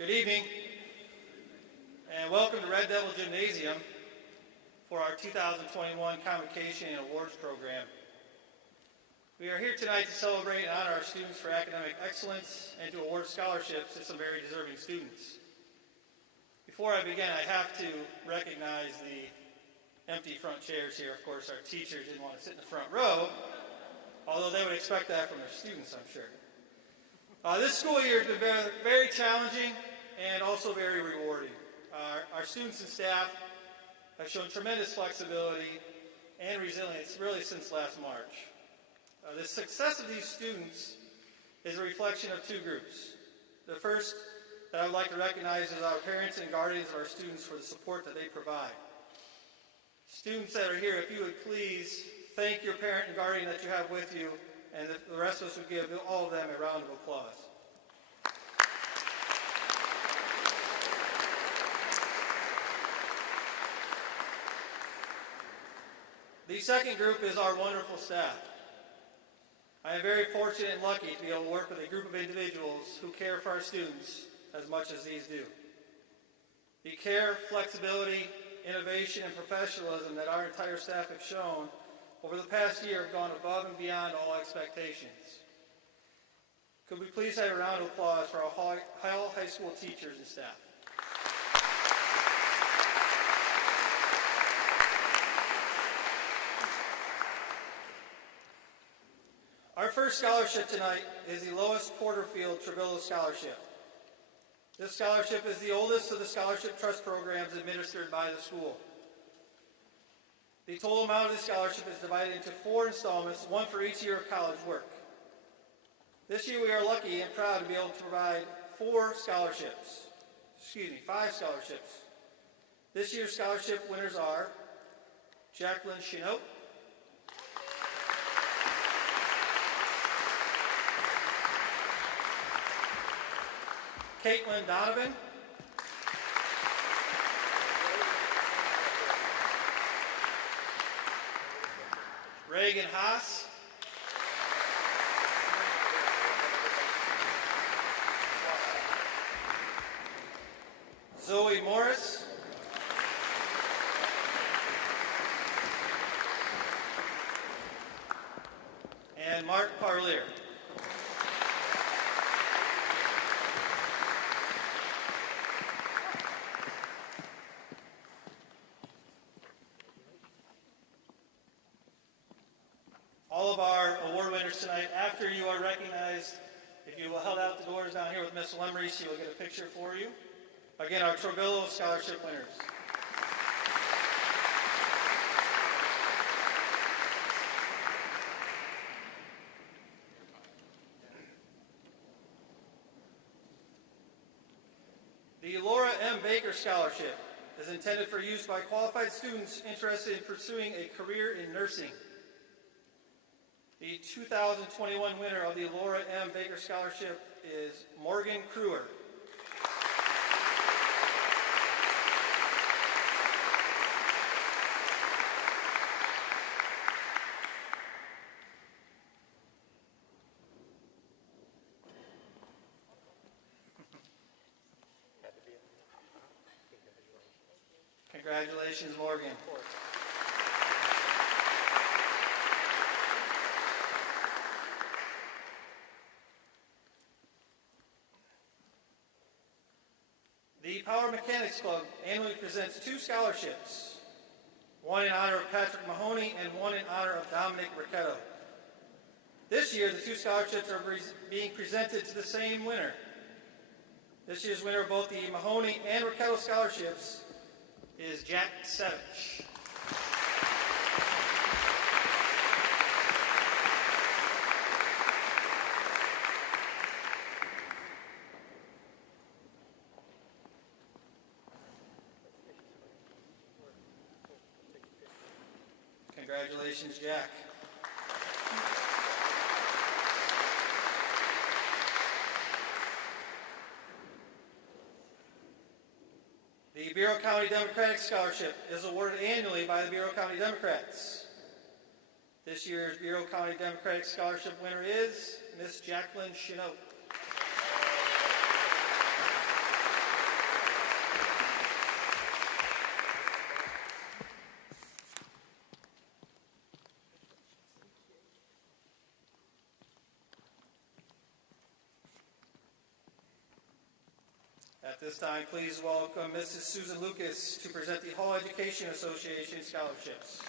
Good evening, and welcome to Red Devil Gymnasium for our 2021 Convocation and Awards program. We are here tonight to celebrate and honor our students for academic excellence and to award scholarships to some very deserving students. Before I begin, I have to recognize the empty front chairs here. Of course, our teachers didn't want to sit in the front row, although they would expect that from their students, I'm sure. This school year has been very, very challenging and also very rewarding. Our students and staff have shown tremendous flexibility and resilience really since last March. The success of these students is a reflection of two groups. The first that I would like to recognize is our parents and guardians of our students for the support that they provide. Students that are here, if you would please thank your parent and guardian that you have with you, and the rest of us would give all of them a round of applause. The second group is our wonderful staff. I am very fortunate and lucky to be able to work with a group of individuals who care for our students as much as these do. The care, flexibility, innovation, and professionalism that our entire staff have shown over the past year have gone above and beyond all expectations. Could we please have a round of applause for our all high school teachers and staff? Our first scholarship tonight is the Lois Porterfield Trevillo Scholarship. This scholarship is the oldest of the scholarship trust programs administered by the school. The total amount of the scholarship is divided into 4 installments, one for each year of college work. This year we are lucky and proud to be able to provide 5 scholarships. This year's scholarship winners are Jacqueline Chinote, Caitlin Donovan, Reagan Haas, Zoe Morris, and Mark Parlier. All of our award winners tonight, after you are recognized, if you will head out the doors down here with Miss Lemery, she will get a picture for you. Again, our Trevillo Scholarship winners. The Laura M. Baker Scholarship is intended for use by qualified students interested in pursuing a career in nursing. The 2021 winner of the Laura M. Baker Scholarship is Morgan Kruer. Congratulations, Morgan. The Power Mechanics Club annually presents 2 scholarships, one in honor of Patrick Mahoney and one in honor of Dominic Ricchetto. This year, the 2 scholarships are being presented to the same winner. This year's winner of both the Mahoney and Ricchetto scholarships is Jack Sevich. Congratulations, Jack. The Bureau County Democratic Scholarship is awarded annually by the Bureau County Democrats. This year's Bureau County Democratic Scholarship winner is Miss Jacqueline Chinote. At this time, please welcome Mrs. Susan Lucas to present the Hall Education Association scholarships.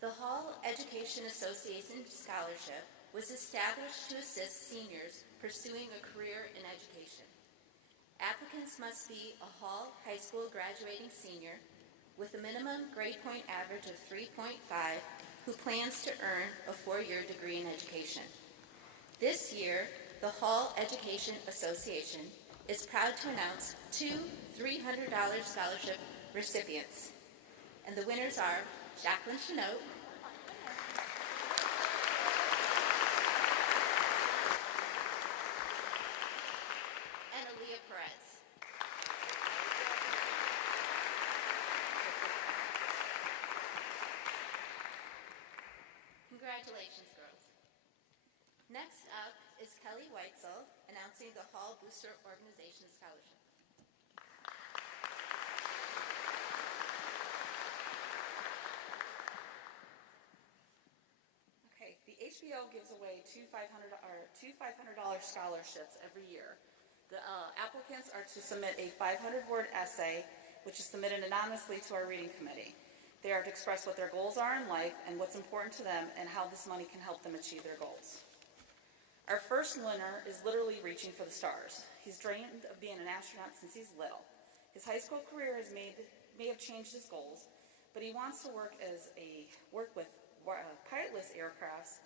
The Hall Education Association Scholarship was established to assist seniors pursuing a career in education. Applicants must be a Hall High School graduating senior with a minimum grade point average of 3.5 who plans to earn a 4-year degree in education. This year, the Hall Education Association is proud to announce 2 $300 scholarship recipients. And the winners are Jacqueline Chenault and Aaliyah Perez. Congratulations, girls. Next up is Kelly Weitzel announcing the Hall Booster Organization Scholarship. The HBO gives away two $500 scholarships every year. The applicants are to submit a 500-word essay, which is submitted anonymously to our reading committee. They are to express what their goals are in life and what's important to them and how this money can help them achieve their goals. Our first winner is literally reaching for the stars. He's dreamed of being an astronaut since he's little. His high school career may have changed his goals, but he wants to work with pilotless aircrafts,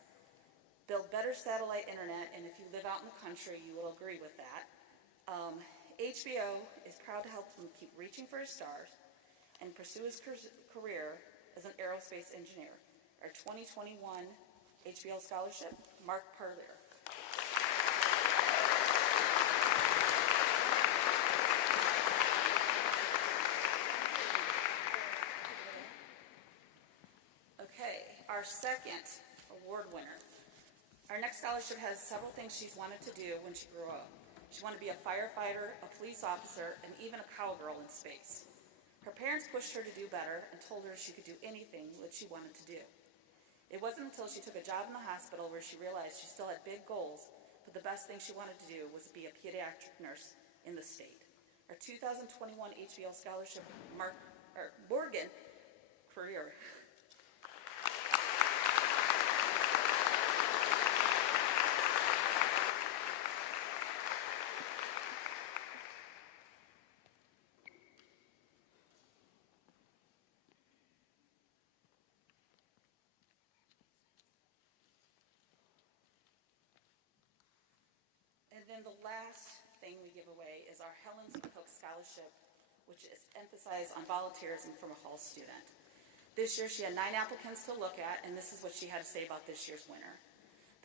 build better satellite internet, and if you live out in the country, you will agree with that. HBO is proud to help him keep reaching for his stars and pursue his career as an aerospace engineer. Our 2021 HBO scholarship, Mark Parlier. Our second award winner. Our next scholarship has several things she's wanted to do when she grew up. She wanted to be a firefighter, a police officer, and even a cowgirl in space. Her parents pushed her to do better and told her she could do anything that she wanted to do. It wasn't until she took a job in the hospital where she realized she still had big goals, but the best thing she wanted to do was be a pediatric nurse in the state. Our 2021 HBO scholarship, Morgan Career. And then the last thing we give away is our Helen Cook Scholarship, which is emphasized on volunteerism from a Hall student. This year she had 9 applicants to look at, and this is what she had to say about this year's winner.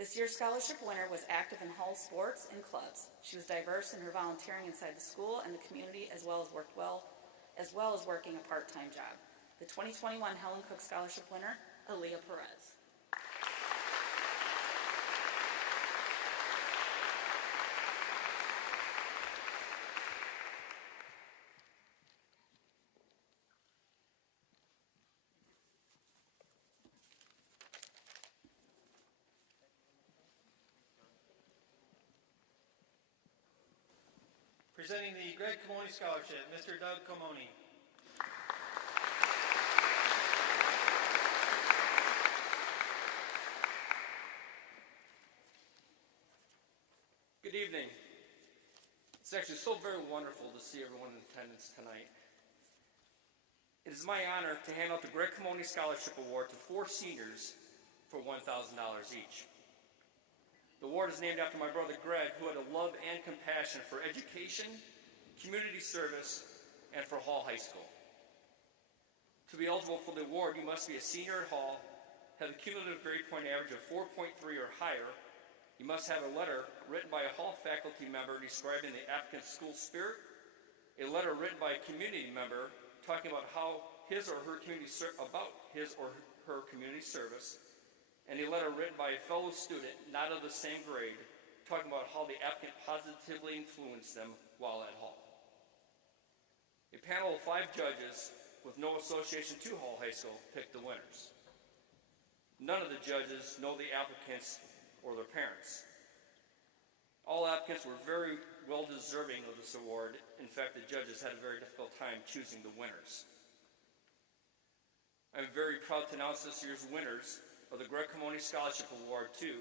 This year's scholarship winner was active in Hall sports and clubs. She was diverse in her volunteering inside the school and the community, as well as working a part-time job. The 2021 Helen Cook Scholarship winner, Aaliyah Perez. Presenting the Greg Comoni Scholarship, Mr. Doug Comoni. Good evening. It's actually so very wonderful to see everyone in attendance tonight. It is my honor to hand out the Greg Comoni Scholarship Award to 4 seniors for $1,000 each. The award is named after my brother Greg, who had a love and compassion for education, community service, and for Hall High School. To be eligible for the award, you must be a senior at Hall, have a cumulative grade point average of 4.3 or higher. You must have a letter written by a Hall faculty member describing the applicant's school spirit, a letter written by a community member talking about his or her community service, and a letter written by a fellow student not of the same grade talking about how the applicant positively influenced them while at Hall. A panel of 5 judges with no association to Hall High School picked the winners. None of the judges know the applicants or their parents. All applicants were very well deserving of this award. In fact, the judges had a very difficult time choosing the winners. I'm very proud to announce this year's winners of the Greg Camoni Scholarship Award to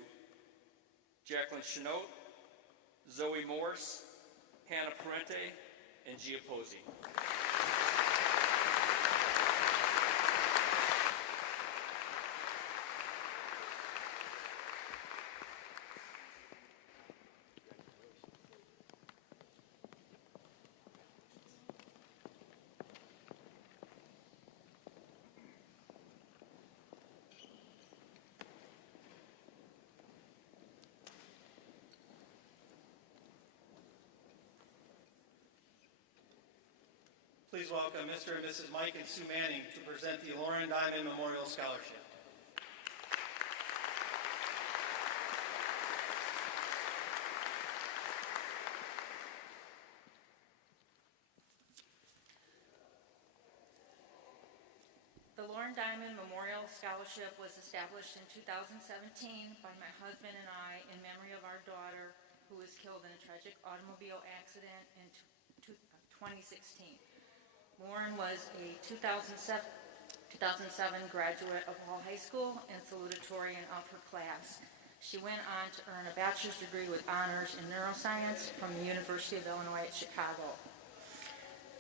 Jacqueline Chenault, Zoe Morse, Hannah Parente, and Gia Posey. Please welcome Mr. and Mrs. Mike and Sue Manning to present the Lauren Diamond Memorial Scholarship. The Lauren Diamond Memorial Scholarship was established in 2017 by my husband and I in memory of our daughter who was killed in a tragic automobile accident in 2016. Lauren was a 2007 graduate of Hall High School and salutatorian of her class. She went on to earn a bachelor's degree with honors in neuroscience from the University of Illinois at Chicago.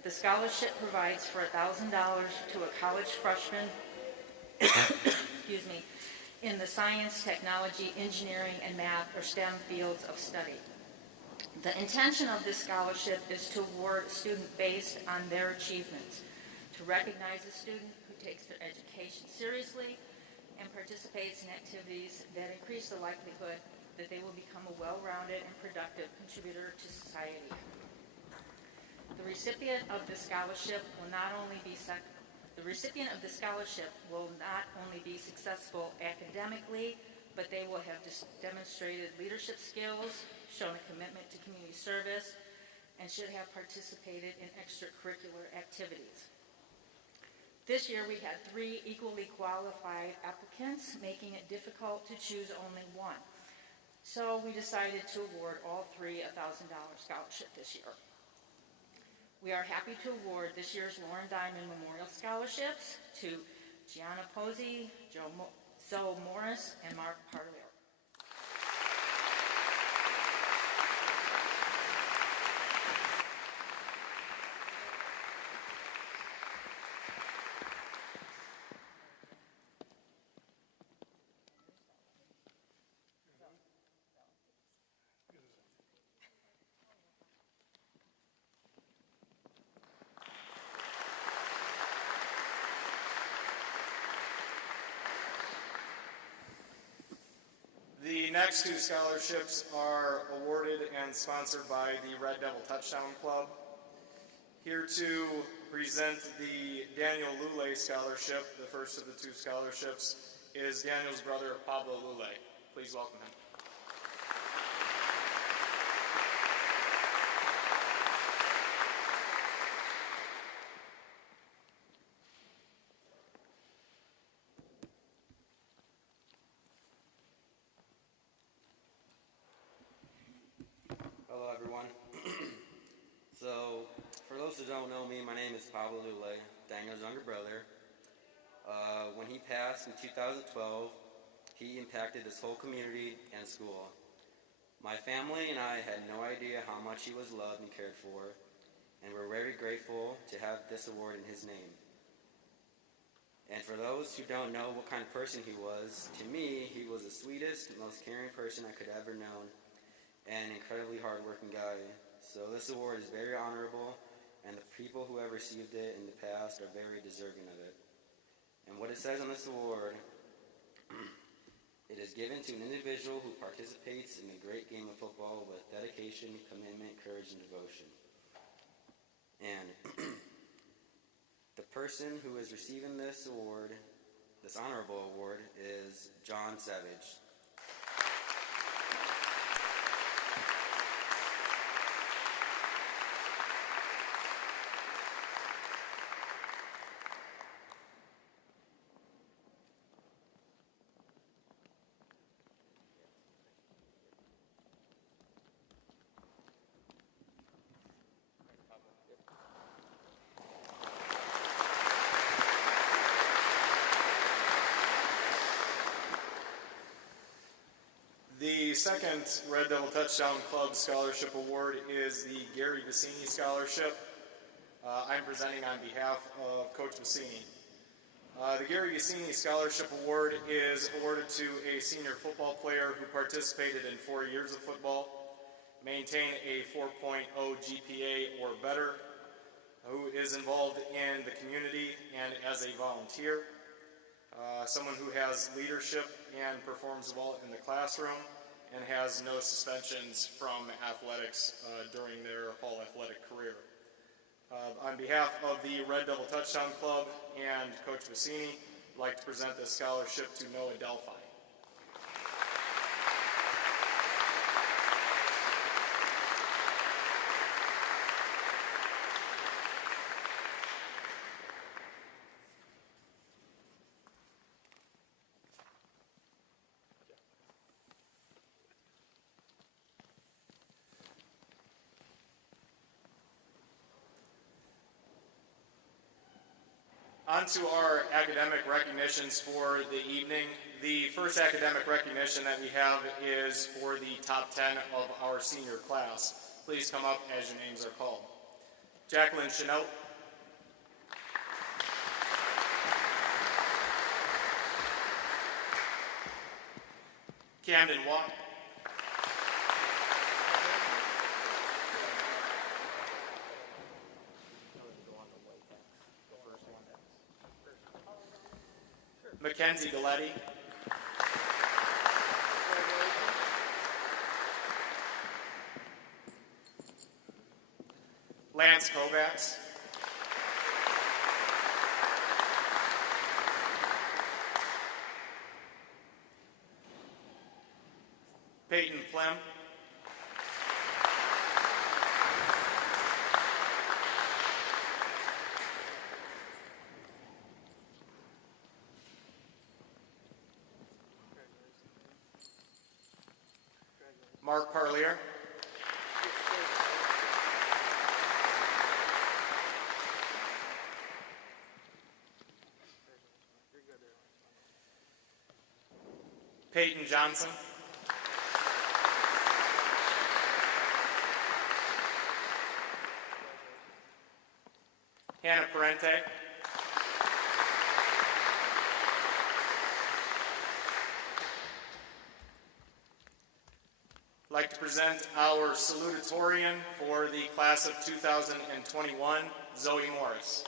The scholarship provides for $1,000 to a college freshman in the science, technology, engineering, and math or STEM fields of study. The intention of this scholarship is to award a student based on their achievements, to recognize a student who takes their education seriously and participates in activities that increase the likelihood that they will become a well-rounded and productive contributor to society. The recipient of the scholarship will not only be successful academically, but they will have demonstrated leadership skills, shown a commitment to community service, and should have participated in extracurricular activities. This year we had 3 equally qualified applicants, making it difficult to choose only one. So we decided to award all 3 a $1,000 scholarship this year. We are happy to award this year's Lauren Diamond Memorial Scholarships to Gianna Posey, Zoe Morris, and Mark Parlier. The next 2 scholarships are awarded and sponsored by the Red Devil Touchdown Club. Here to present the Daniel Lule Scholarship, the first of the 2 scholarships, is Daniel's brother, Pablo Lule. Please welcome him. Hello everyone. So, for those who don't know me, my name is Pablo Lule, Daniel's younger brother. When he passed in 2012, he impacted this whole community and school. My family and I had no idea how much he was loved and cared for, and we're very grateful to have this award in his name. And for those who don't know what kind of person he was, to me, he was the sweetest, most caring person I could ever known, and an incredibly hardworking guy. So this award is very honorable, and the people who have received it in the past are very deserving of it. And what it says on this award, it is given to an individual who participates in the great game of football with dedication, commitment, courage, and devotion. And the person who is receiving this award, this honorable award, is John Savage. second Red Devil Touchdown Club Scholarship Award is the Gary Vicini Scholarship. I'm presenting on behalf of Coach Vicini. The Gary Vicini Scholarship Award is awarded to a senior football player who participated in 4 years of football, maintained a 4.0 GPA or better, who is involved in the community and as a volunteer, someone who has leadership and performs well in the classroom, and has no suspensions from athletics during their whole athletic career. On behalf of the Red Devil Touchdown Club and Coach Vicini, I'd like to present this scholarship to Noah Delphi. On to our academic recognitions for the evening. The first academic recognition that we have is for the top 10 of our senior class. Please come up as your names are called. Jacqueline Chenault. Camden Watt. Mackenzie Galletti. Lance Kovacs. Peyton Plem. Mark Parlier. Peyton Johnson. Hannah Parente. I'd like to present our salutatorian for the class of 2021, Zoe Morris.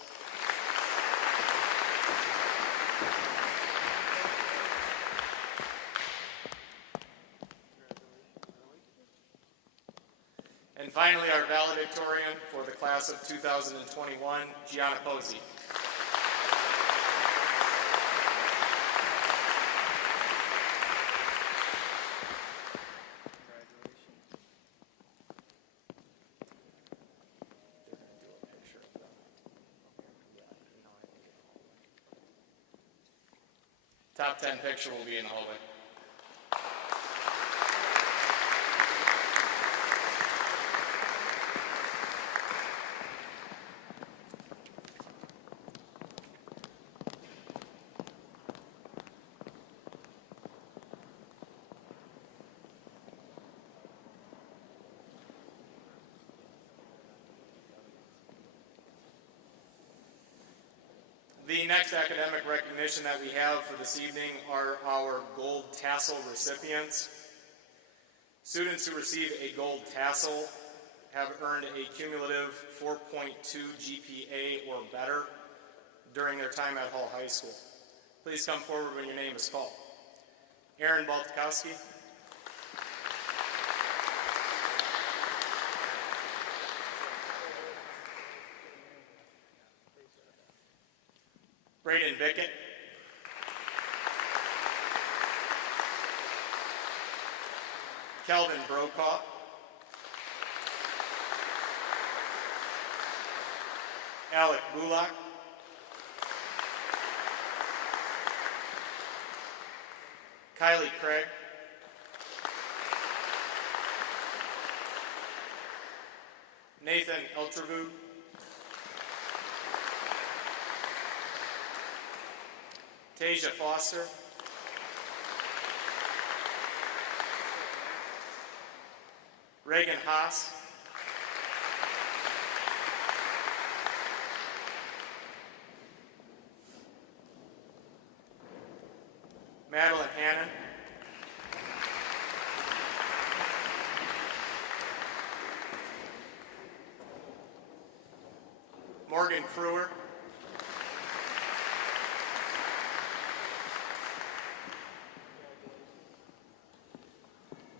And finally, our valedictorian for the class of 2021, Gianna Posey. Top 10 picture will be in the hallway. The next academic recognition that we have for this evening are our gold tassel recipients. Students who receive a gold tassel have earned a cumulative 4.2 GPA or better during their time at Hall High School. Please come forward when your name is called. Aaron Baltikowski. Braden Bickett. Kelvin Brokaw. Alec Bullock. Kylie Craig. Nathan Eltrevu. Tasia Foster. Reagan Haas, Madeline Hannon, Morgan Kruer,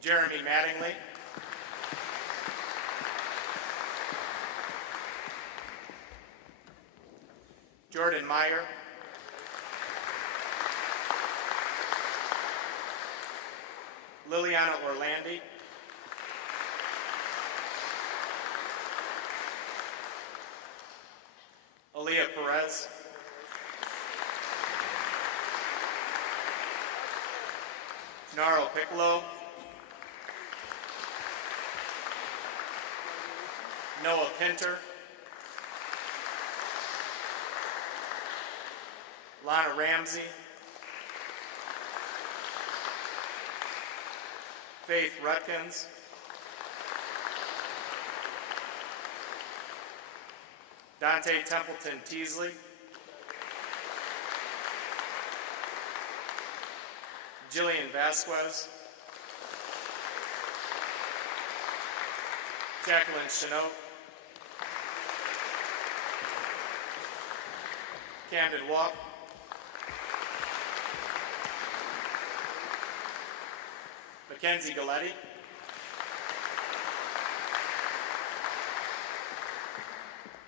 Jeremy Mattingly, Jordan Meyer, Liliana Orlandi, Aaliyah Perez, Naro Piccolo, Noah Pinter, Lana Ramsey, Faith Rutkins, Dante Templeton Teasley, Jillian Vasquez, Jacqueline Chenault, Camden Walk, Mackenzie Galletti,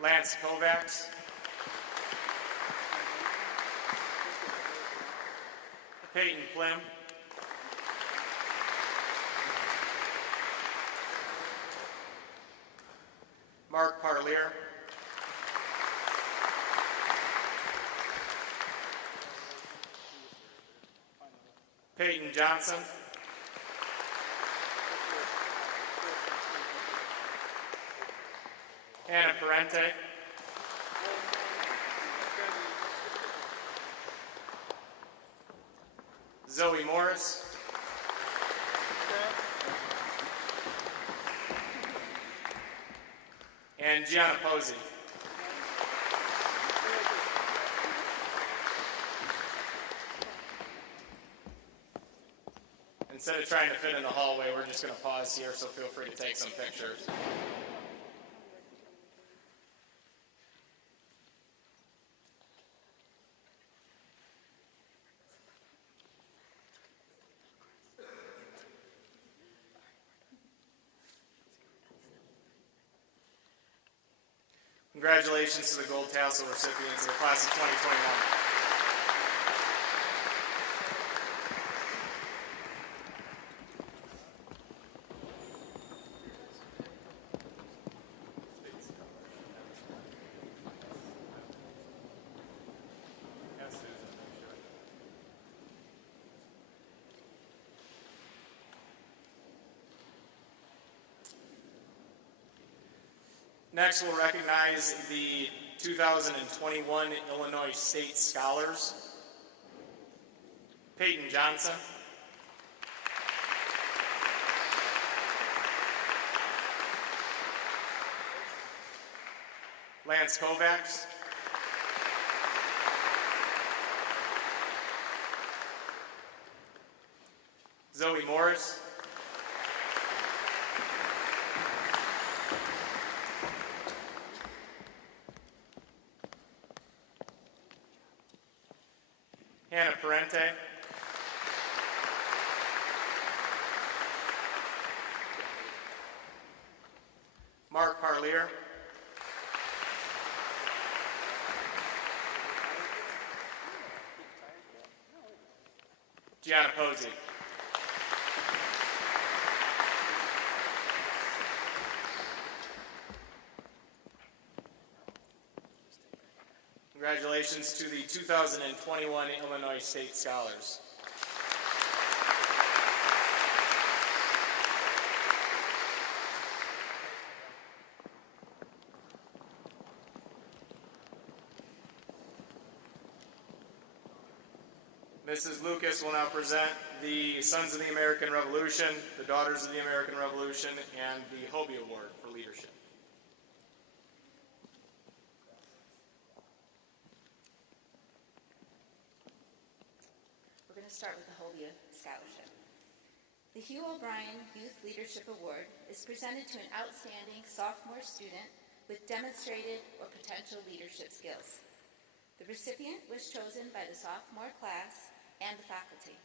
Lance Kovacs, Peyton Plim, Mark Parlier, Peyton Johnson, Anna Parente, Zoe Morris, and Gianna Posey. Instead of trying to fit in the hallway, we're just going to pause here, so feel free to take some pictures. Congratulations to the Gold Tassel recipients of the class of 2021. Next, we'll recognize the 2021 Illinois State Scholars. Peyton Johnson, Lance Kovacs, Zoe Morris, Hannah Parente, Mark Parlier, Gianna Posey. Congratulations to the 2021 Illinois State Scholars. Mrs. Lucas will now present the Sons of the American Revolution, the Daughters of the American Revolution, and the Hobie Award for Leadership. We're going to start with the Hobie Scholarship. The Hugh O'Brien Youth Leadership Award is presented to an outstanding sophomore student with demonstrated or potential leadership skills. The recipient was chosen by the sophomore class and the faculty.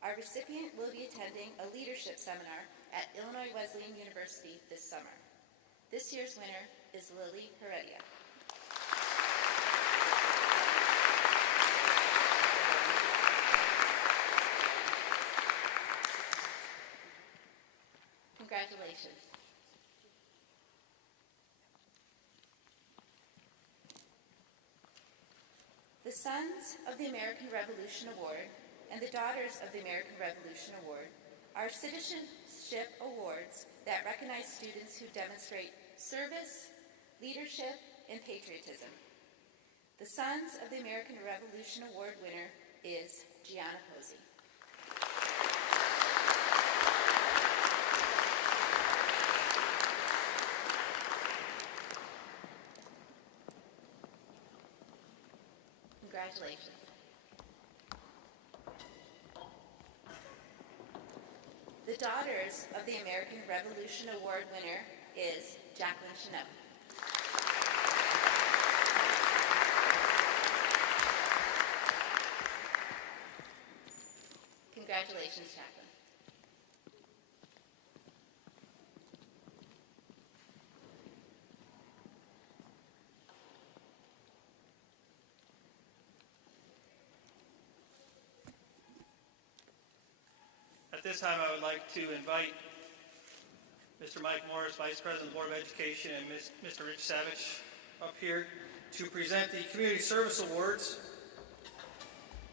Our recipient will be attending a leadership seminar at Illinois Wesleyan University this summer. This year's winner is Lily Heredia. Congratulations. The Sons of the American Revolution Award and the Daughters of the American Revolution Award are citizenship awards that recognize students who demonstrate service, leadership, and patriotism. The Sons of the American Revolution Award winner is Gianna Posey. Congratulations. The Daughters of the American Revolution Award winner is Jacqueline Chanel. Congratulations, Jacqueline. At this time, I would like to invite Mr. Mike Morris, Vice President of the Board of Education, and Mr. Rich Savage up here to present the Community Service Awards.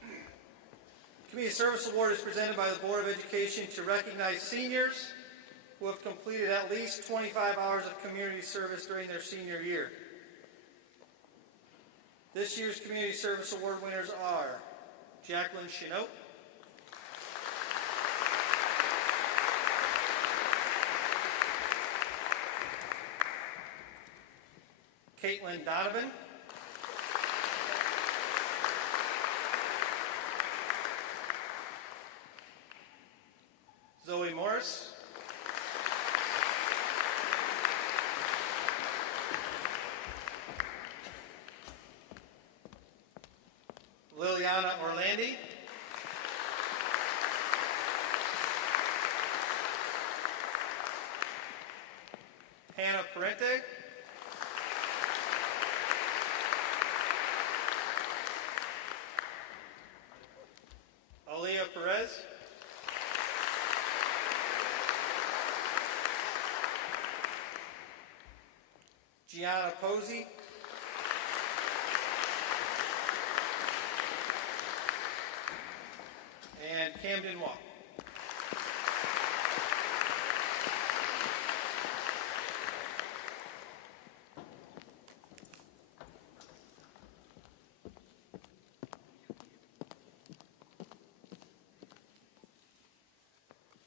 The Community Service Award is presented by the Board of Education to recognize seniors who have completed at least 25 hours of community service during their senior year. This year's Community Service Award winners are Jacqueline Chenot, Caitlin Donovan, Zoe Morris, Liliana Orlandi, Hannah Parente, Aaliyah Perez, Gianna Posey, and Camden Walk.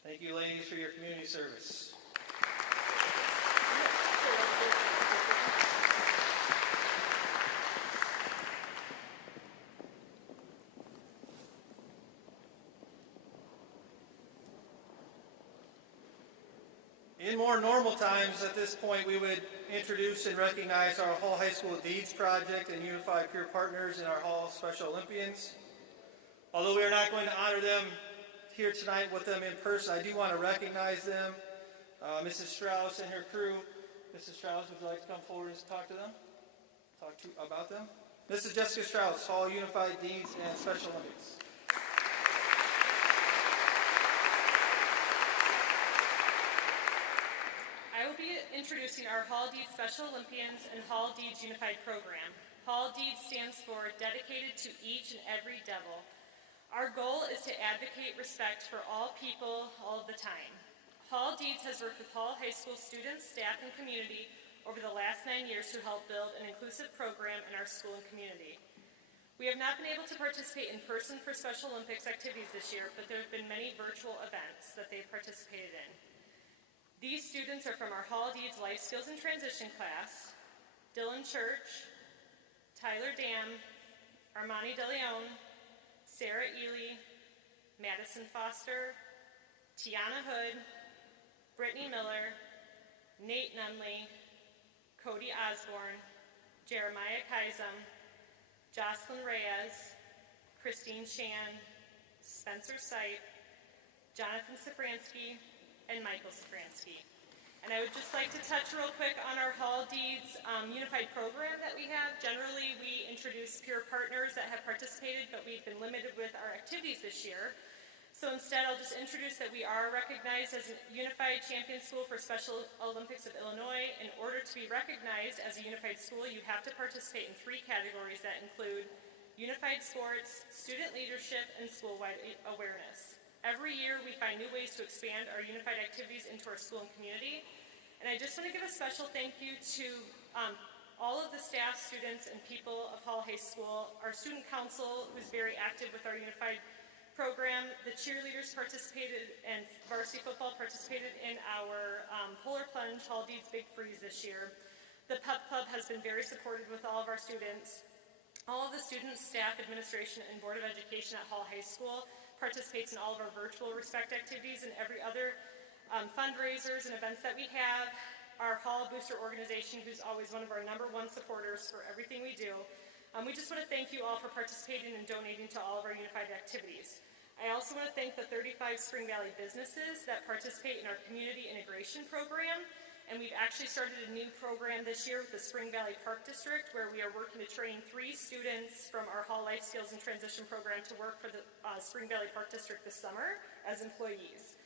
Thank you, ladies, for your community service. In more normal times, at this point, we would introduce and recognize our Hall High School Deeds Project and Unified Peer Partners and our Hall Special Olympians. Although we are not going to honor them here tonight with them in person, I do want to recognize them. Mrs. Strauss and her crew. Mrs. Strauss, would you like to come forward and talk to them? About them? Mrs. Jessica Strauss, Hall Unified Deeds and Special Olympics. I will be introducing our Hall Deeds Special Olympians and Hall Deeds Unified Program. Hall Deeds stands for Dedicated to Each and Every Devil. Our goal is to advocate respect for all people all of the time. Hall Deeds has worked with Hall High School students, staff, and community over the last 9 years to help build an inclusive program in our school and community. We have not been able to participate in person for Special Olympics activities this year, but there have been many virtual events that they've participated in. These students are from our Hall Deeds Life Skills and Transition class: Dylan Church, Tyler Dam, Armani DeLeon, Sarah Ely, Madison Foster, Tiana Hood, Brittany Miller, Nate Nunley, Cody Osborne, Jeremiah Kaisem, Jocelyn Reyes, Christine Shan, Spencer Sipe, Jonathan Safransky, and Michael Safransky. And I would just like to touch real quick on our Hall Deeds unified program that we have. Generally, we introduce peer partners that have participated, but we've been limited with our activities this year. So instead, I'll just introduce that we are recognized as a Unified Champion School for Special Olympics of Illinois. In order to be recognized as a unified school, you have to participate in 3 categories that include unified sports, student leadership, and school-wide awareness. Every year, we find new ways to expand our unified activities into our school and community. And I just want to give a special thank you to all of the staff, students, and people of Hall High School, our student council, who's very active with our unified program. The cheerleaders participated, and varsity football participated in our Polar Plunge Hall Deeds Big Freeze this year. The Pep Club has been very supportive with all of our students. All of the students, staff, administration, and Board of Education at Hall High School participates in all of our virtual Respect activities and every other fundraisers and events that we have. Our Hall Booster organization, who's always one of our #1 supporters for everything we do. We just want to thank you all for participating and donating to all of our unified activities. I also want to thank the 35 Spring Valley businesses that participate in our community integration program. And we've actually started a new program this year with the Spring Valley Park District, where we are working to train 3 students from our Hall Life Skills and Transition program to work for the Spring Valley Park District this summer as employees.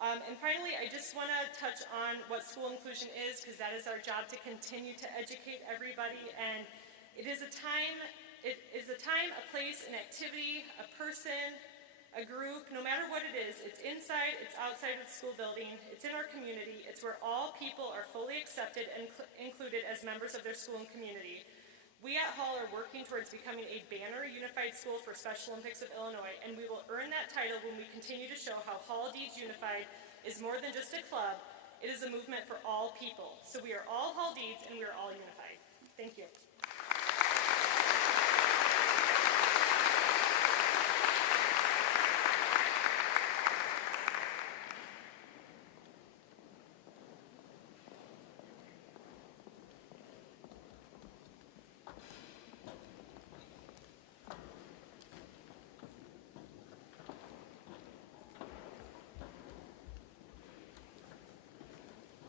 And finally, I just want to touch on what school inclusion is, because that is our job, to continue to educate everybody. And it is a time, a place, an activity, a person, a group, no matter what it is. It's inside, it's outside of the school building, it's in our community. It's where all people are fully accepted and included as members of their school and community. We at Hall are working towards becoming a banner unified school for Special Olympics of Illinois, and we will earn that title when we continue to show how Hall Deeds Unified is more than just a club. It is a movement for all people. So we are all Hall Deeds, and we are all unified. Thank you.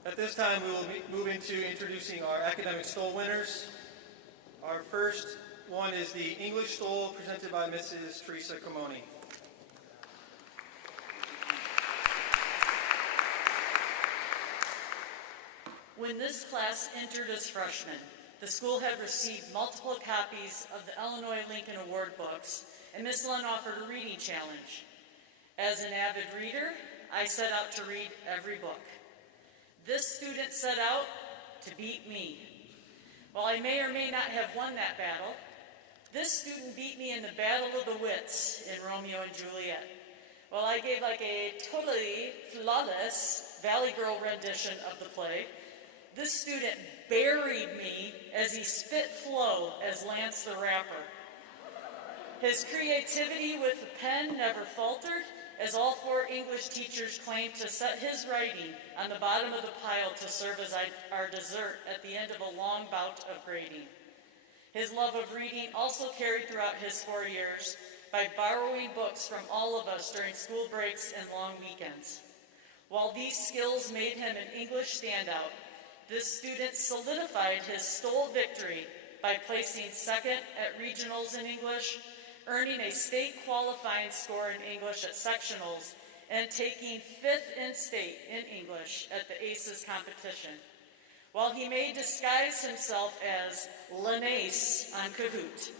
At this time, we will move into introducing our academic stole winners. Our first one is the English stole, presented by Mrs. Teresa Camoni. When this class entered as freshmen, the school had received multiple copies of the Illinois Lincoln Award books, and Miss Lund offered a reading challenge. As an avid reader, I set out to read every book. This student set out to beat me. While I may or may not have won that battle, this student beat me in the Battle of the Wits in Romeo and Juliet. While I gave like a totally flawless Valley Girl rendition of the play, this student buried me as he spit flow as Lance the Rapper. His creativity with the pen never faltered, as all 4 English teachers claimed to set his writing on the bottom of the pile to serve as our dessert at the end of a long bout of grading. His love of reading also carried throughout his 4 years by borrowing books from all of us during school breaks and long weekends. While these skills made him an English standout, this student solidified his stole victory by placing 2nd at regionals in English, earning a state qualifying score in English at sectionals, and taking 5th in state in English at the ACES competition. While he may disguise himself as Linnaeus on Kahoot,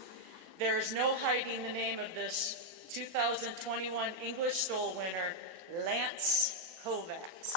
there is no hiding the name of this 2021 English Stole winner, Lance Kovacs.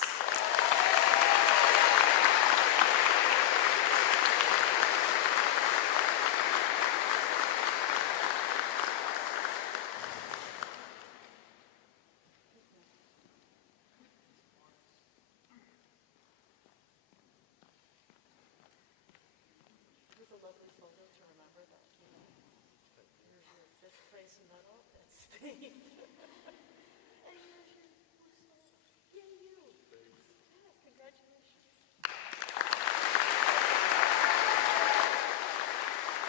fifth place medal. That's the. And yay, you. Yes, congratulations.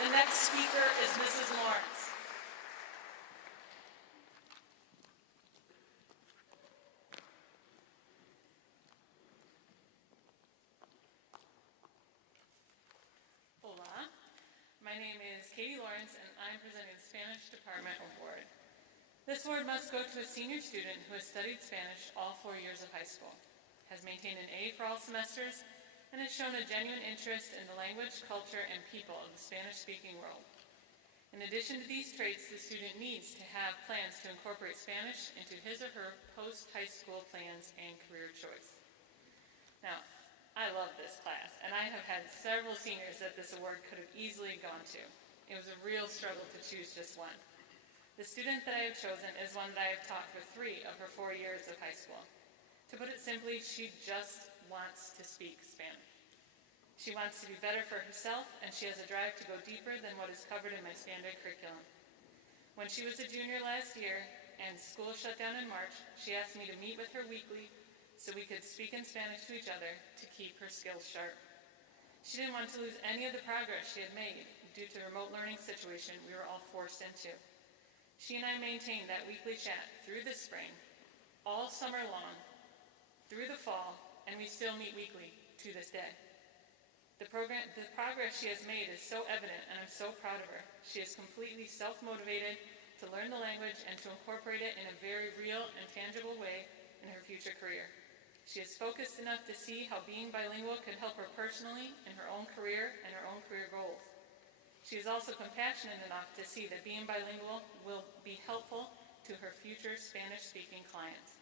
The next speaker is Mrs. Lawrence. Hola, my name is Katie Lawrence and I'm presenting the Spanish Departmental Award. This award must go to a senior student who has studied Spanish all 4 years of high school, has maintained an A for all semesters, and has shown a genuine interest in the language, culture, and people of the Spanish-speaking world. In addition to these traits, the student needs to have plans to incorporate Spanish into his or her post-high school plans and career choice. Now, I love this class, and I have had several seniors that this award could have easily gone to. It was a real struggle to choose just one. The student that I have chosen is one that I have taught for 3 of her 4 years of high school. To put it simply, she just wants to speak Spanish. She wants to be better for herself, and she has a drive to go deeper than what is covered in my standard curriculum. When she was a junior last year and school shut down in March, she asked me to meet with her weekly so we could speak in Spanish to each other to keep her skills sharp. She didn't want to lose any of the progress she had made due to the remote learning situation we were all forced into. She and I maintained that weekly chat through the spring, all summer long, through the fall, and we still meet weekly to this day. The progress she has made is so evident, and I'm so proud of her. She is completely self-motivated to learn the language and to incorporate it in a very real and tangible way in her future career. She is focused enough to see how being bilingual could help her personally in her own career and her own career goals. She is also compassionate enough to see that being bilingual will be helpful to her future Spanish-speaking clients.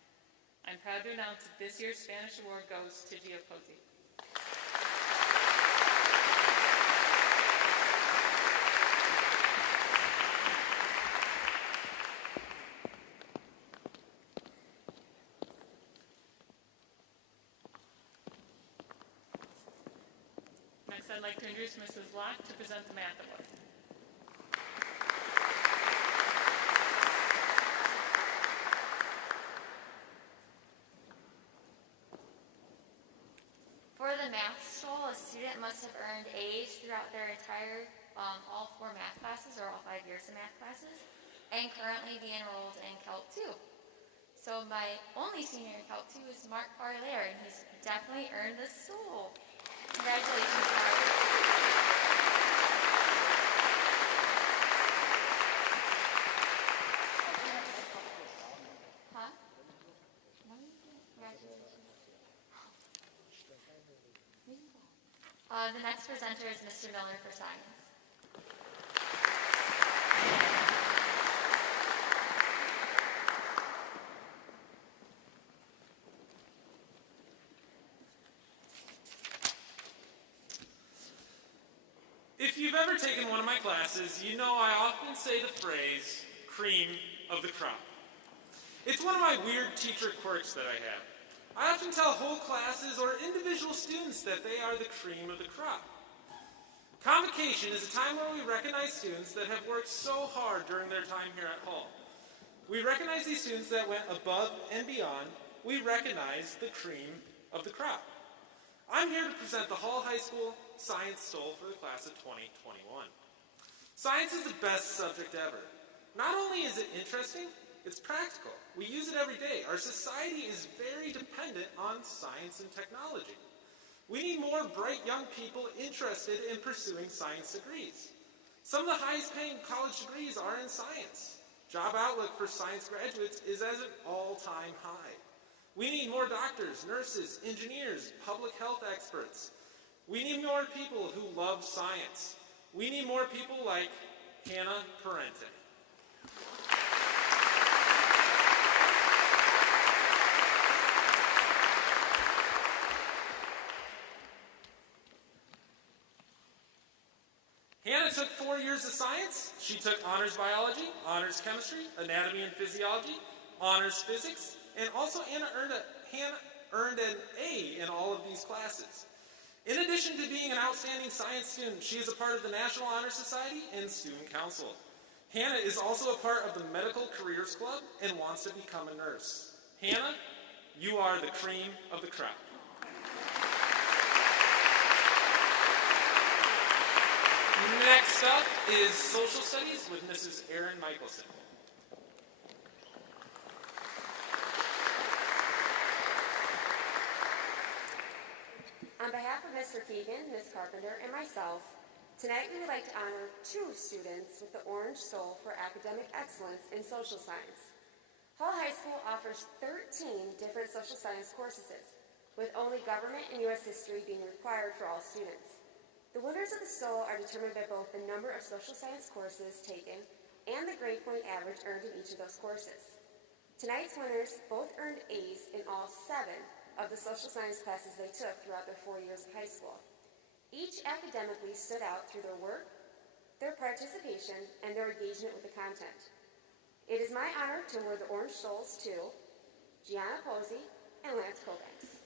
I'm proud to announce that this year's Spanish Award goes to Gia Pozzi. Next, I'd like to introduce Mrs. Locke to present the Math Award. For the math stool, a student must have earned A's throughout their entire, all 4 math classes or all 5 years of math classes, and currently be enrolled in Calc 2. So my only senior in Calc 2 is Mark Parlaire, and he's definitely earned the stool. Congratulations, Mark. Huh? Congratulations. The next presenter is Mr. Miller for Science. If you've ever taken one of my classes, you know I often say the phrase, cream of the crop. It's one of my weird teacher quirks that I have. I often tell whole classes or individual students that they are the cream of the crop. Convocation is a time where we recognize students that have worked so hard during their time here at Hall. We recognize these students that went above and beyond. We recognize the cream of the crop. I'm here to present the Hall High School Science Stool for the class of 2021. Science is the best subject ever. Not only is it interesting, it's practical. We use it every day. Our society is very dependent on science and technology. We need more bright young people interested in pursuing science degrees. Some of the highest paying college degrees are in science. Job outlook for science graduates is at an all-time high. We need more doctors, nurses, engineers, public health experts. We need more people who love science. We need more people like Hannah Parente. Hannah took 4 years of science. She took honors biology, honors chemistry, anatomy and physiology, honors physics, and also Hannah earned an A in all of these classes. In addition to being an outstanding science student, she is a part of the National Honor Society and Student Council. Hannah is also a part of the Medical Careers Club and wants to become a nurse. Hannah, you are the cream of the crop. Next up is Social Studies with Mrs. Erin Michelson. On behalf of Mr. Keegan, Ms. Carpenter, and myself, tonight we would like to honor 2 students with the Orange Stole for academic excellence in social science. Hall High School offers 13 different social science courses, with only government and U.S. history being required for all students. The winners of the Stole are determined by both the number of social science courses taken and the grade point average earned in each of those courses. Tonight's winners both earned A's in all 7 of the social science classes they took throughout their 4 years of high school. Each academically stood out through their work, their participation, and their engagement with the content. It is my honor to award the Orange Stoles to Gianna Posey and Lance Kovacs.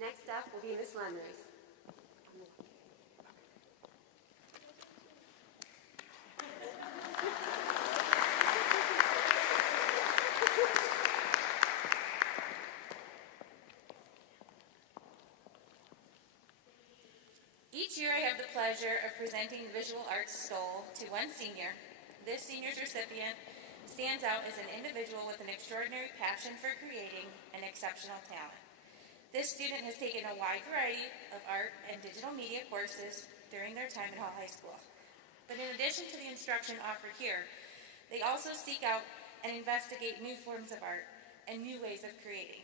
Next up will be Miss Lemrys. Each year I have the pleasure of presenting the Visual Arts Stole to one senior. This senior's recipient stands out as an individual with an extraordinary passion for creating and exceptional talent. This student has taken a wide variety of art and digital media courses during their time at Hall High School. But in addition to the instruction offered here, they also seek out and investigate new forms of art and new ways of creating.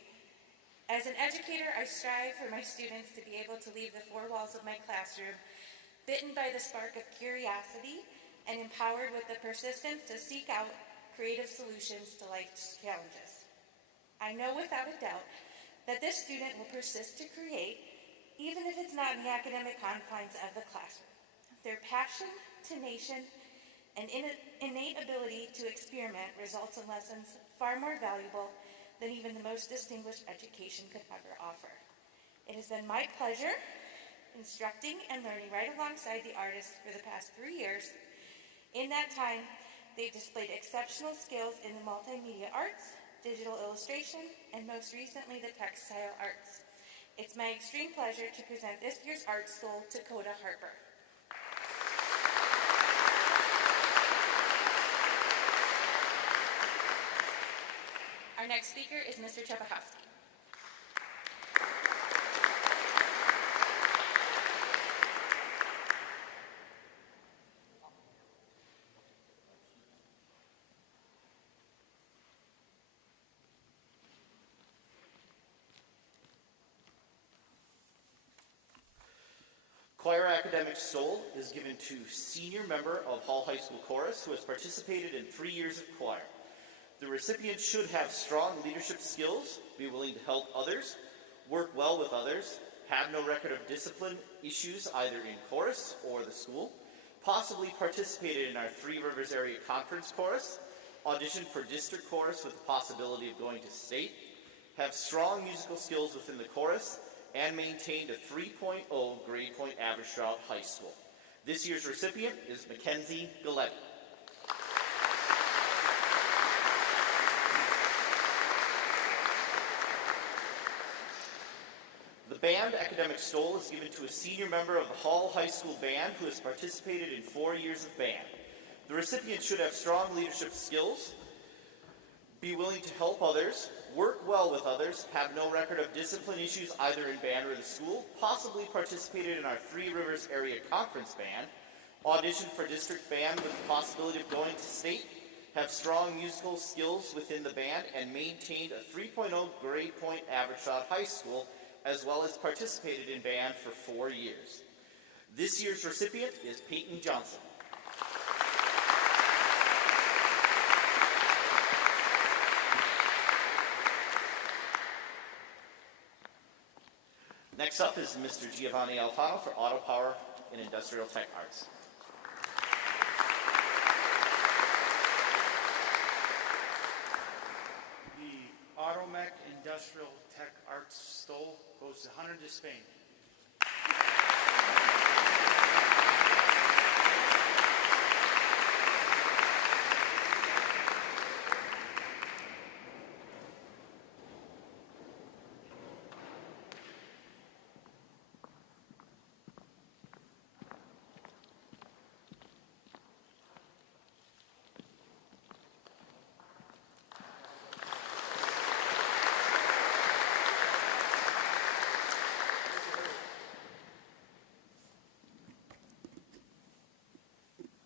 As an educator, I strive for my students to be able to leave the 4 walls of my classroom bitten by the spark of curiosity and empowered with the persistence to seek out creative solutions to life's challenges. I know without a doubt that this student will persist to create, even if it's not in the academic confines of the classroom. Their passion, tenacious, and innate ability to experiment results in lessons far more valuable than even the most distinguished education could ever offer. It has been my pleasure instructing and learning right alongside the artists for the past 3 years. In that time, they've displayed exceptional skills in the multimedia arts, digital illustration, and most recently the textile arts. It's my extreme pleasure to present this year's Art Stole to Coda Harper. Our next speaker is Mr. Chepachowski. Choir Academic Stole is given to senior member of Hall High School Chorus who has participated in 3 years of choir. The recipient should have strong leadership skills, be willing to help others, work well with others, have no record of discipline issues either in chorus or the school, possibly participated in our Three Rivers Area Conference Chorus, auditioned for district chorus with the possibility of going to state, have strong musical skills within the chorus, and maintained a 3.0 grade point average throughout high school. This year's recipient is Mackenzie Galetti. The Band Academic Stole is given to a senior member of the Hall High School Band who has participated in 4 years of band. The recipient should have strong leadership skills, be willing to help others, work well with others, have no record of discipline issues either in band or the school, possibly participated in our Three Rivers Area Conference Band, auditioned for district band with the possibility of going to state, have strong musical skills within the band, and maintained a 3.0 grade point average throughout high school, as well as participated in band for 4 years. This year's recipient is Peyton Johnson. Next up is Mr. Giovanni Alfano for Auto Power and Industrial Tech Arts. Industrial Tech Arts Stole goes to Hunter Despain.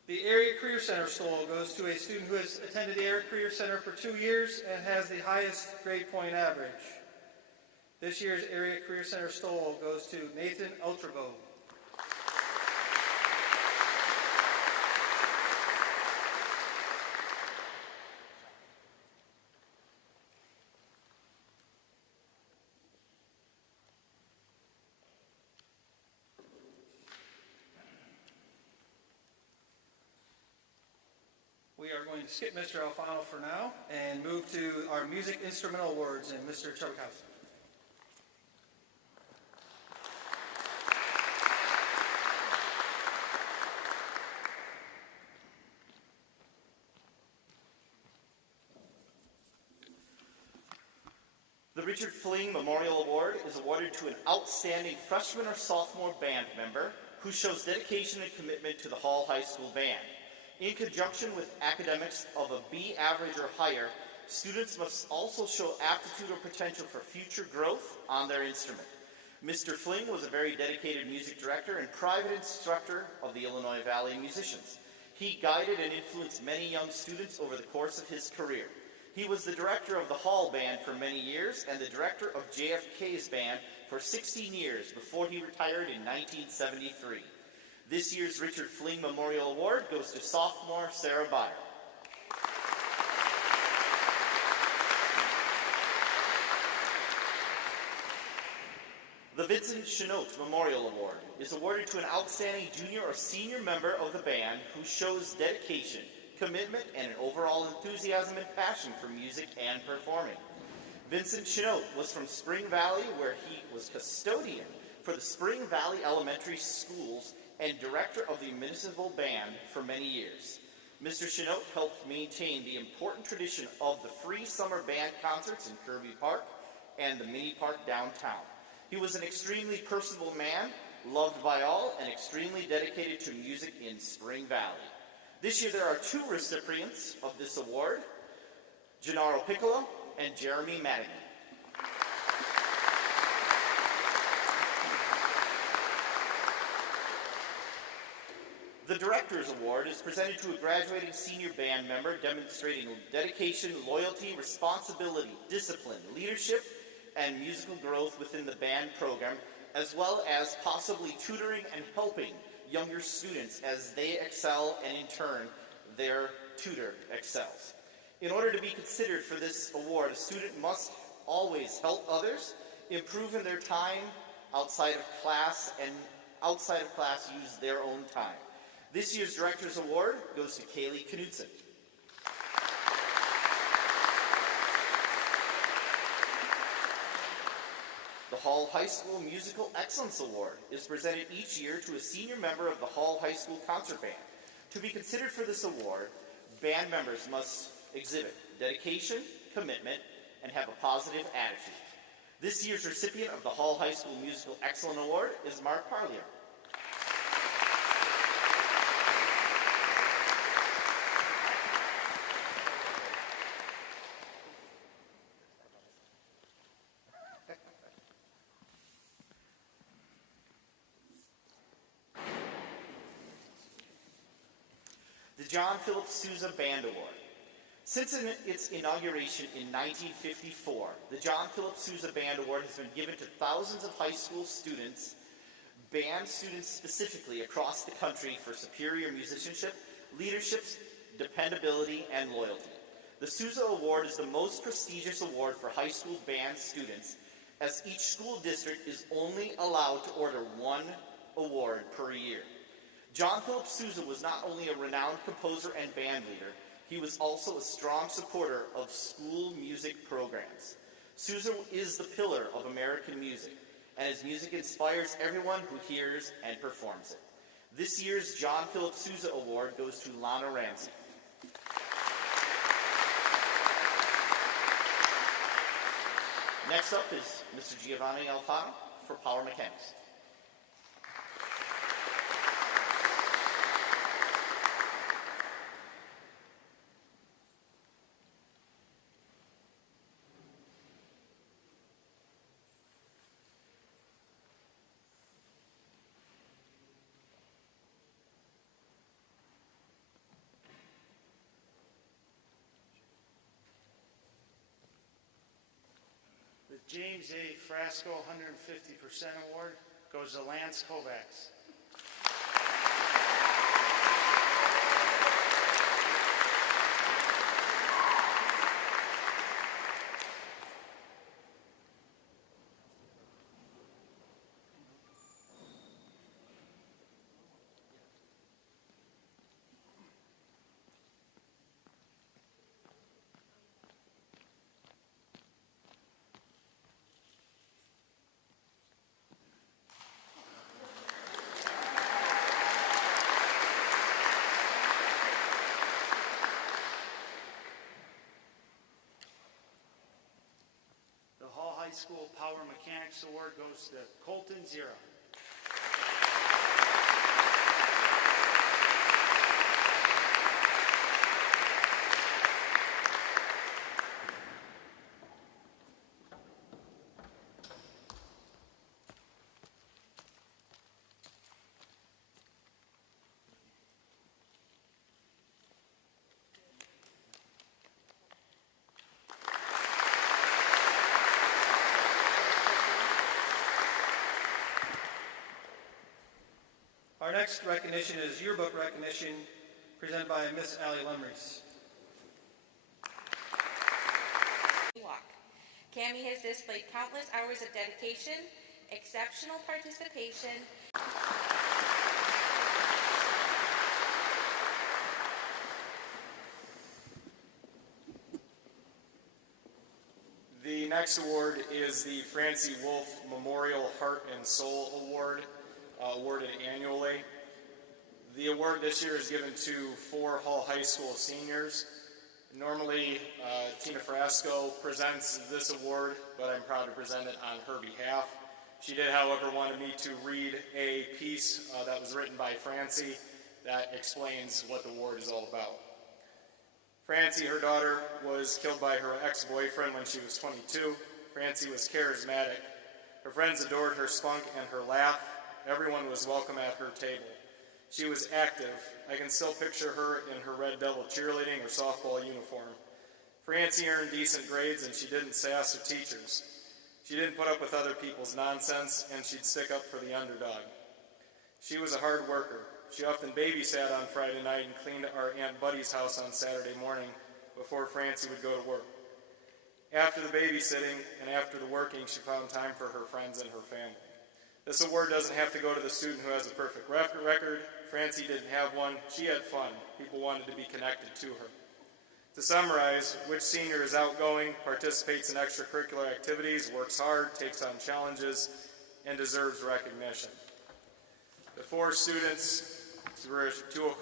The Area Career Center Stole goes to a student who has attended the Area Career Center for 2 years and has the highest grade point average. This year's Area Career Center Stole goes to Nathan Ultrabo. We are going to skip Mr. Alfano for now and move to our music instrumental awards and Mr. Chubakowski. The Richard Fling Memorial Award is awarded to an outstanding freshman or sophomore band member who shows dedication and commitment to the Hall High School Band. In conjunction with academics of a B average or higher, students must also show aptitude or potential for future growth on their instrument. Mr. Fling was a very dedicated music director and private instructor of the Illinois Valley musicians. He guided and influenced many young students over the course of his career. He was the director of the Hall Band for many years and the director of JFK's band for 16 years before he retired in 1973. This year's Richard Fling Memorial Award goes to sophomore Sarah Byer. The Vincent Chenault Memorial Award is awarded to an outstanding junior or senior member of the band who shows dedication, commitment, and an overall enthusiasm and passion for music and performing. Vincent Chenault was from Spring Valley, where he was custodian for the Spring Valley Elementary Schools and director of the municipal band for many years. Mr. Chenault helped maintain the important tradition of the free summer band concerts in Kirby Park and the mini park downtown. He was an extremely personable man, loved by all, and extremely dedicated to music in Spring Valley. This year there are 2 recipients of this award, Gennaro Piccolo and Jeremy Madigan. The Director's Award is presented to a graduating senior band member demonstrating dedication, loyalty, responsibility, discipline, leadership, and musical growth within the band program, as well as possibly tutoring and helping younger students as they excel and in turn their tutor excels. In order to be considered for this award, a student must always help others, improve in their time outside of class, and outside of class use their own time. This year's Director's Award goes to Kaylee Knudsen. The Hall High School Musical Excellence Award is presented each year to a senior member of the Hall High School Concert Band. To be considered for this award, band members must exhibit dedication, commitment, and have a positive attitude. This year's recipient of the Hall High School Musical Excellence Award is Mark Parlier. The John Philip Sousa Band Award. Since its inauguration in 1954, the John Philip Sousa Band Award has been given to thousands of high school students, band students specifically, across the country for superior musicianship, leadership, dependability, and loyalty. The Sousa Award is the most prestigious award for high school band students, as each school district is only allowed to order 1 award per year. John Philip Sousa was not only a renowned composer and band leader, he was also a strong supporter of school music programs. Sousa is the pillar of American music, and his music inspires everyone who hears and performs it. This year's John Philip Sousa Award goes to Lana Ramsey. Next up is Mr. Giovanni Alfano for Power Mechanics. The James A. Frasco 150% Award goes to Lance Kovacs. High School Power Mechanics Award goes to Colton Zera. Our next recognition is yearbook recognition, presented by Miss Allie Lemries. Cammie has displayed countless hours of dedication, exceptional participation. The next award is the Francie Wolf Memorial Heart and Soul Award, awarded annually. The award this year is given to 4 Hall High School seniors. Normally, Tina Frasco presents this award, but I'm proud to present it on her behalf. She did, however, wanted me to read a piece that was written by Francie that explains what the award is all about. Francie, her daughter, was killed by her ex-boyfriend when she was 22. Francie was charismatic. Her friends adored her spunk and her laugh. Everyone was welcome at her table. She was active. I can still picture her in her Red Devil cheerleading or softball uniform. Francie earned decent grades, and she didn't sass her teachers. She didn't put up with other people's nonsense, and she'd stick up for the underdog. She was a hard worker. She often babysat on Friday night and cleaned our Aunt Buddy's house on Saturday morning before Francie would go to work. After the babysitting and after the working, she found time for her friends and her family. This award doesn't have to go to the student who has a perfect record. Francie didn't have one. She had fun. People wanted to be connected to her. To summarize, which senior is outgoing, participates in extracurricular activities, works hard, takes on challenges, and deserves recognition? The 4 students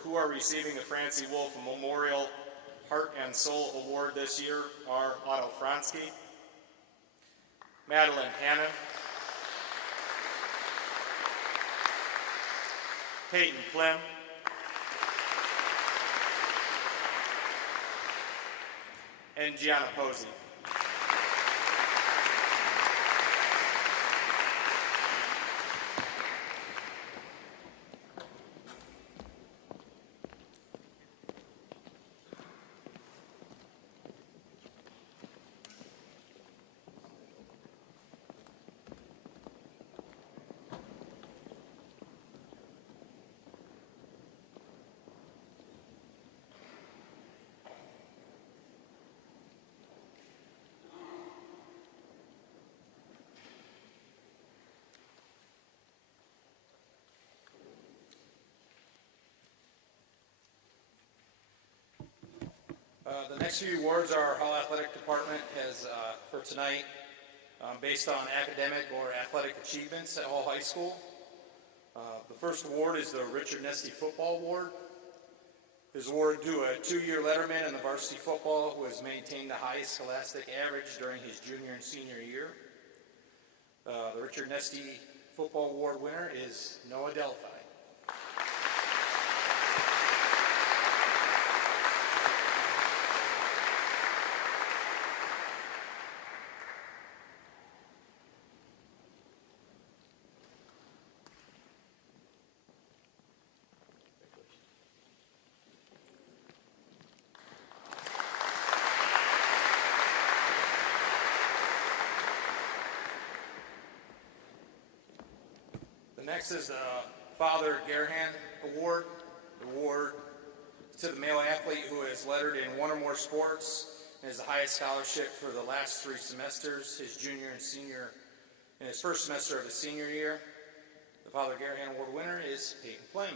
who are receiving the Francie Wolf Memorial Heart and Soul Award this year are Otto Fronsky, Madeline Hannon, Peyton Plem, and Gianna Posey. The next few awards our Hall Athletic Department has for tonight. based on academic or athletic achievements at Hall High School. The first award is the Richard Nesty Football Award. This is awarded to a 2-year letterman in the varsity football who has maintained the highest scholastic average during his junior and senior year. The Richard Nesty Football Award winner is Noah Delphi. Next is the Father Gerhan Award. The award to the male athlete who has lettered in one or more sports and has the highest scholarship for the last 3 semesters, his junior and senior, in his first semester of his senior year. The Father Gerhan Award winner is Peyton Plym.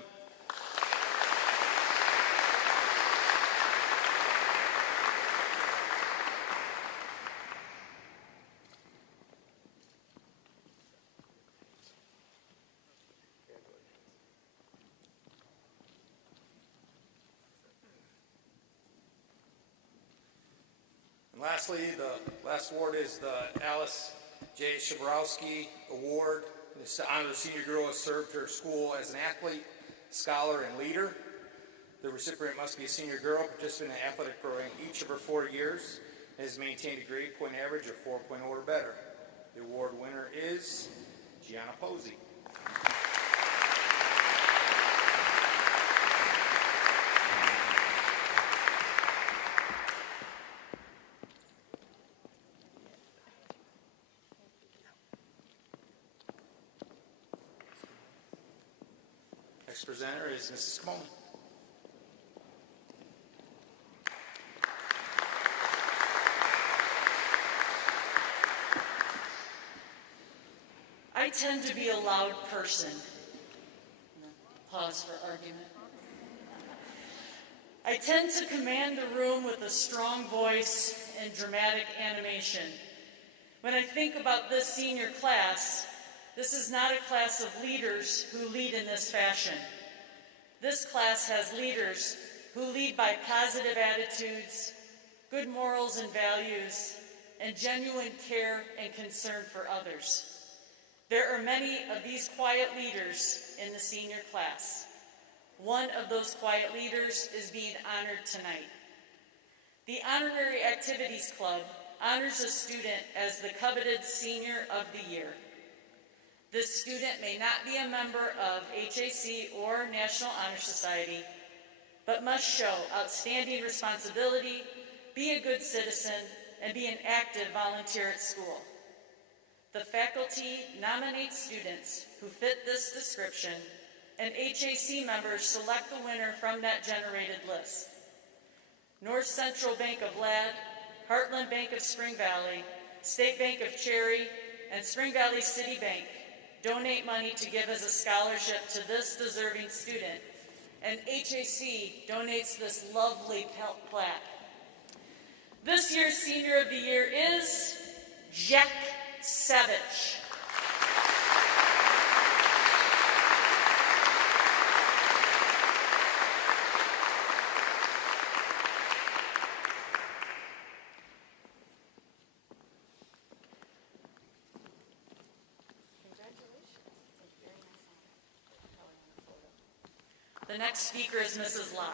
And lastly, the last award is the Alice J. Shabrowski Award. It's to honor the senior girl who has served her school as an athlete, scholar, and leader. The recipient must be a senior girl, participant in an athletic program each of her 4 years, and has maintained a grade point average of 4.0 or better. The award winner is Gianna Posey. Next presenter is Mrs. Kamoni. I tend to be a loud person. Pause for argument. I tend to command the room with a strong voice and dramatic animation. When I think about this senior class, this is not a class of leaders who lead in this fashion. This class has leaders who lead by positive attitudes, good morals and values, and genuine care and concern for others. There are many of these quiet leaders in the senior class. One of those quiet leaders is being honored tonight. The Honorary Activities Club honors a student as the coveted Senior of the Year. This student may not be a member of HAC or National Honor Society, but must show outstanding responsibility, be a good citizen, and be an active volunteer at school. The faculty nominates students who fit this description, and HAC members select the winner from that generated list. North Central Bank of Ladd, Heartland Bank of Spring Valley, State Bank of Cherry, and Spring Valley City Bank donate money to give as a scholarship to this deserving student, and HAC donates this lovely plaque. This year's Senior of the Year is Jack Savage. The next speaker is Mrs. Locke.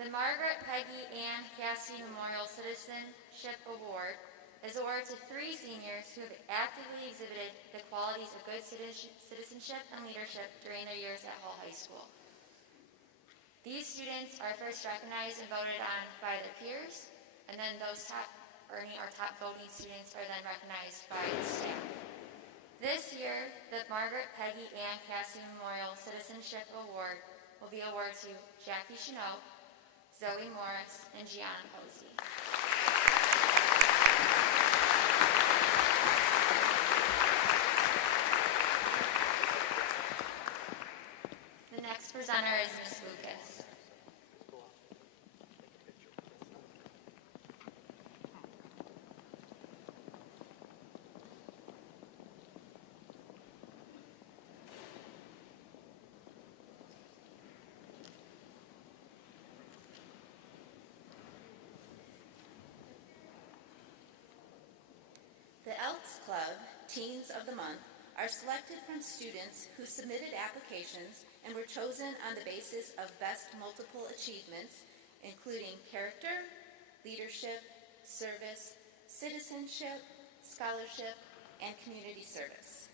The Margaret Peggy Ann Cassidy Memorial Citizenship Award is awarded to 3 seniors who have actively exhibited the qualities of good citizenship and leadership during their years at Hall High School. These students are first recognized and voted on by their peers, and then those top voting students are then recognized by the staff. This year, the Margaret Peggy Ann Cassidy Memorial Citizenship Award will be awarded to Jackie Cheneau, Zoe Morris, and Gianna Posey. The next presenter is Ms. Lucas. Elks Club Teens of the Month are selected from students who submitted applications and were chosen on the basis of best multiple achievements, including character, leadership, service, citizenship, scholarship, and community service.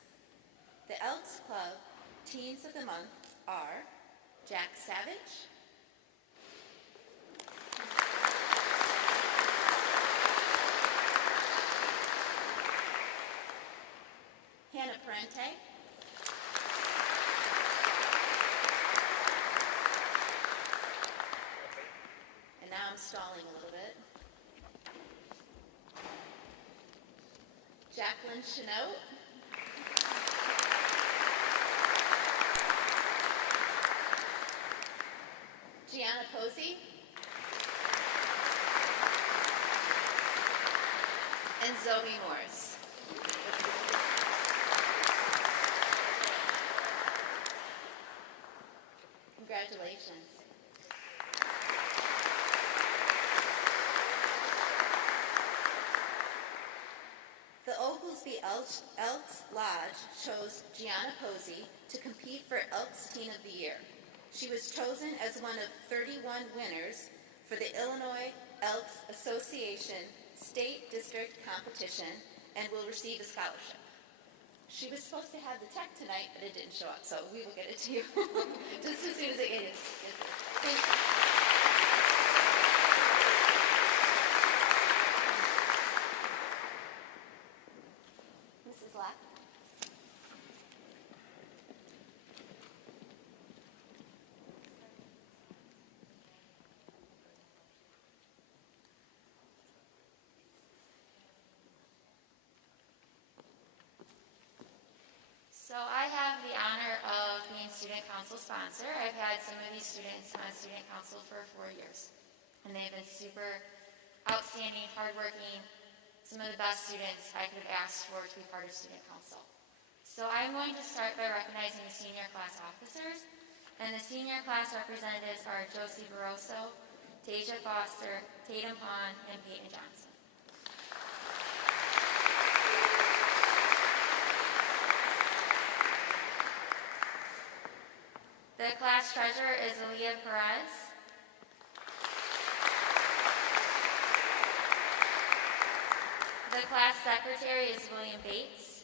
The Elks Club Teens of the Month are Jack Savage, Hannah Parente, and now I'm stalling a little bit, Jacqueline Chenault, Gianna Posey, and Zoe Morris. Congratulations. The Oglesby Elks Lodge chose Gianna Posey to compete for Elks Teen of the Year. She was chosen as one of 31 winners for the Illinois Elks Association State District Competition and will receive a scholarship. She was supposed to have the check tonight, but it didn't show up, so we will get it to you just as soon as it gets here. Thank you. Mrs. Lack. So I have the honor of being student council sponsor. I've had some of these students on student council for 4 years, and they've been super outstanding, hardworking, some of the best students I could have asked for to be part of student council. So I'm going to start by recognizing the senior class officers, and the senior class representatives are Josie Barroso, Tasia Foster, Tatum Pond, and Peyton Johnson. The class treasurer is Aaliyah Perez. The class secretary is William Bates.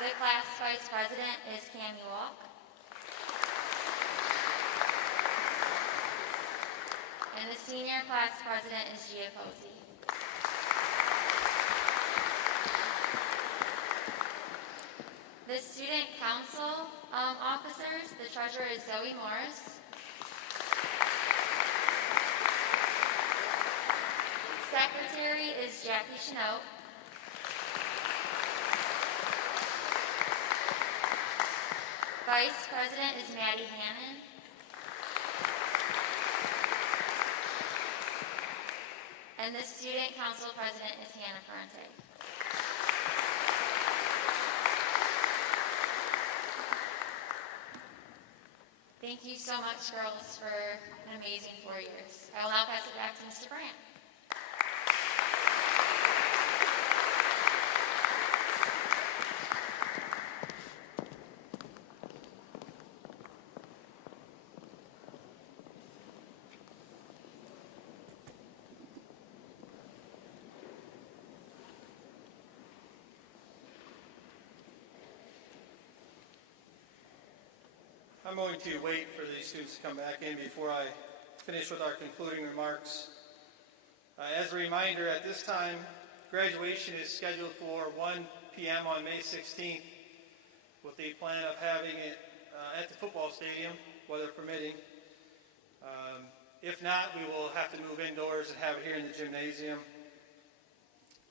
The class vice president is Cammie Walk. And the senior class president is Gia Posey. The student council officers, the treasurer is Zoe Morris. Secretary is Jackie Chenault. Vice president is Maddie Hannon. And the student council president is Hannah Parente. Thank you so much, girls, for an amazing 4 years. I will now pass it back to Mr. Brandt. I'm going to wait for these students to come back in before I finish with our concluding remarks. As a reminder, at this time, graduation is scheduled for 1 p.m. on May 16th with the plan of having it at the football stadium, weather permitting. If not, we will have to move indoors and have it here in the gymnasium.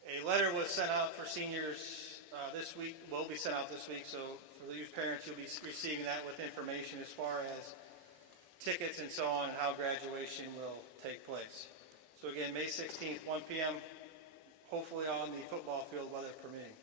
A letter was sent out for seniors this week, will be sent out this week, so for you parents, you'll be receiving that with information as far as tickets and so on and how graduation will take place. So again, May 16th, 1 p.m., hopefully on the football field, weather permitting.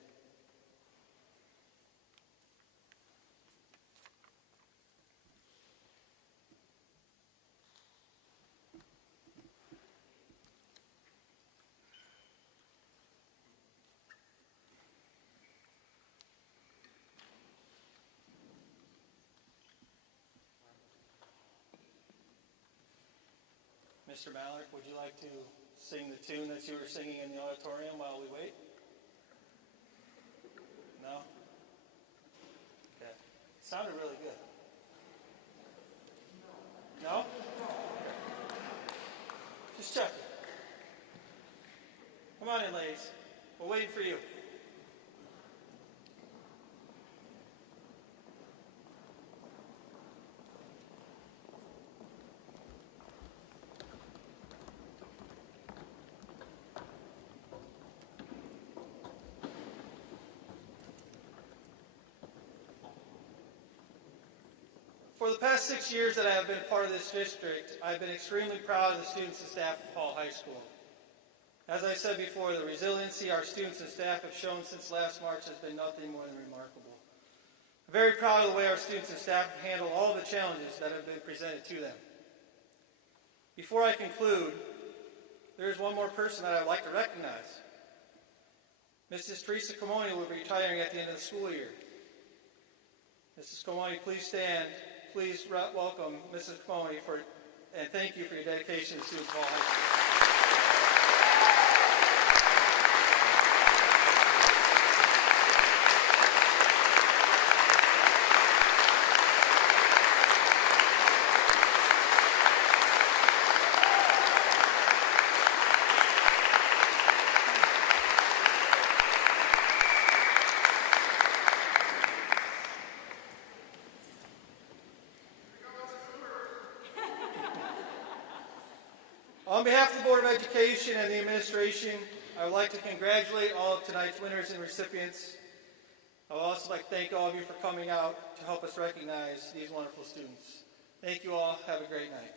Mr. Malik, would you like to sing the tune that you were singing in the auditorium while we wait? No? Okay. Sounded really good. No? Just checking. Come on in, ladies. We're waiting for you. For the past 6 years that I have been part of this district, I have been extremely proud of the students and staff of Hall High School. As I said before, the resiliency our students and staff have shown since last March has been nothing more than remarkable. I'm very proud of the way our students and staff have handled all the challenges that have been presented to them. Before I conclude, there is one more person that I'd like to recognize. Mrs. Teresa Camoni will be retiring at the end of the school year. Mrs. Camoni, please stand. Please welcome Mrs. Camoni and thank you for your dedication to students of Hall High School. On behalf of the Board of Education and the administration, I would like to congratulate all of tonight's winners and recipients. I would also like to thank all of you for coming out to help us recognize these wonderful students. Thank you all. Have a great night.